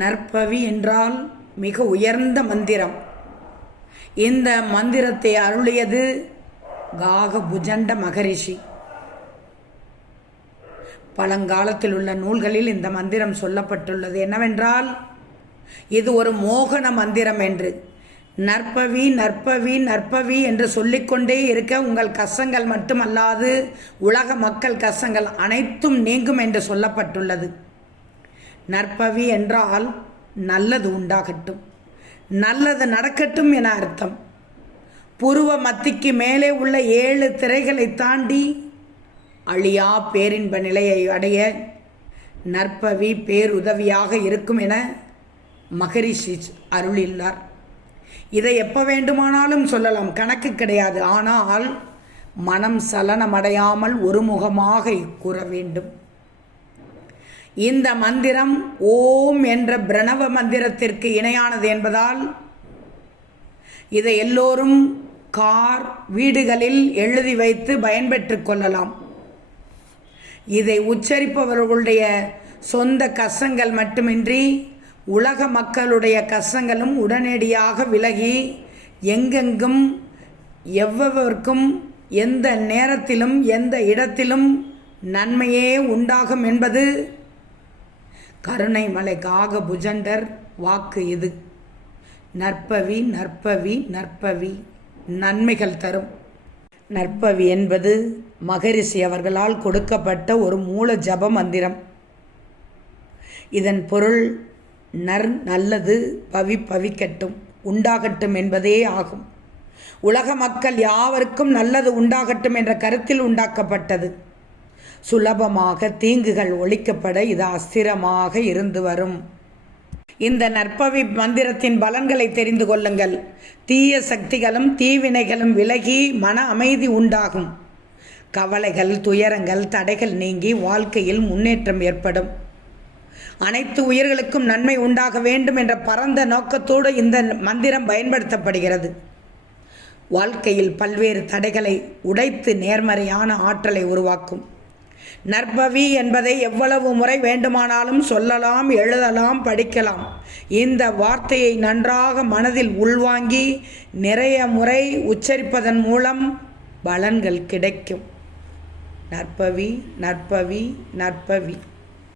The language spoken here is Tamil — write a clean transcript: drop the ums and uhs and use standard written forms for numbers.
நற்பவி என்றால் மிக உயர்ந்த மந்திரம். இந்த மந்திரத்தை அருளியது காகபுஜண்ட மகரிஷி. பழங்காலத்தில் உள்ள நூல்களில் இந்த மந்திரம் சொல்லப்பட்டுள்ளது என்னவென்றால், இது ஒரு மோகன மந்திரம் என்று. நற்பவி நற்பவி நற்பவி என்று சொல்லிக்கொண்டே இருக்க உங்கள் கஷ்டங்கள் மட்டுமல்லாது உலக மக்கள் கஷ்டங்கள் அனைத்தும் நீங்கும் என்று சொல்லப்பட்டுள்ளது. நற்பவி என்றால் நல்லது உண்டாகட்டும், நல்லது நடக்கட்டும் என அர்த்தம். புருவ மத்திக்கு மேலே உள்ள 7 திரைகளை தாண்டி அழியா பேரின்ப நிலையை அடைய நற்பவி பேருதவியாக இருக்கும் என மகரிஷி அருளியுள்ளார். இதை எப்போ வேண்டுமானாலும் சொல்லலாம், கணக்கு கிடையாது. ஆனால் மனம் சலனமடையாமல் ஒருமுகமாக கூற வேண்டும். இந்த மந்திரம் ஓம் என்ற பிரணவ மந்திரத்திற்கு இணையானது என்பதால் இதை எல்லோரும் கார் வீடுகளில் எழுதி வைத்து பயன்பெற்று கொள்ளலாம். இதை உச்சரிப்பவர்களுடைய சொந்த கஷ்டங்கள் மட்டுமின்றி உலக மக்களுடைய கஷ்டங்களும் உடனடியாக விலகி எங்கெங்கும் எவ்வவர்க்கும் எந்த நேரத்திலும் எந்த இடத்திலும் நன்மையே உண்டாகும் என்பது கருணைமலை காகபுஜண்டர் வாக்கு. இது நற்பவி நற்பவி நற்பவி நன்மைகள் தரும். நற்பவி என்பது மகரிஷி அவர்களால் கொடுக்கப்பட்ட ஒரு மூல ஜப மந்திரம். இதன் பொருள் நல்லது பவி பவிக்கட்டும் உண்டாகட்டும் என்பதே ஆகும். உலக மக்கள் யாவருக்கும் நல்லது உண்டாகட்டும் என்ற கருத்தில் உண்டாக்கப்பட்டது. சுலபமாக தீங்குகள் ஒழிக்கப்பட இது அஸ்திரமாக இருந்து வரும். இந்த நற்பவி மந்திரத்தின் பலன்களை தெரிந்து கொள்ளுங்கள். தீய சக்திகளும் தீவினைகளும் விலகி மன அமைதி உண்டாகும். கவலைகள் துயரங்கள் தடைகள் நீங்கி வாழ்க்கையில் முன்னேற்றம் ஏற்படும். அனைத்து உயிர்களுக்கும் நன்மை உண்டாக வேண்டும் என்ற பரந்த நோக்கத்தோடு இந்த மந்திரம் பயன்படுத்தப்படுகிறது. வாழ்க்கையில் பல்வேறு தடைகளை உடைத்து நேர்மறையான ஆற்றலை உருவாக்கும். நற்பவி என்பதை எவ்வளவு முறை வேண்டுமானாலும் சொல்லலாம், எழுதலாம், படிக்கலாம். இந்த வார்த்தையை நன்றாக மனதில் உள்வாங்கி நிறைய முறை உச்சரிப்பதன் மூலம் பலன்கள் கிடைக்கும். நற்பவி நற்பவி நற்பவி.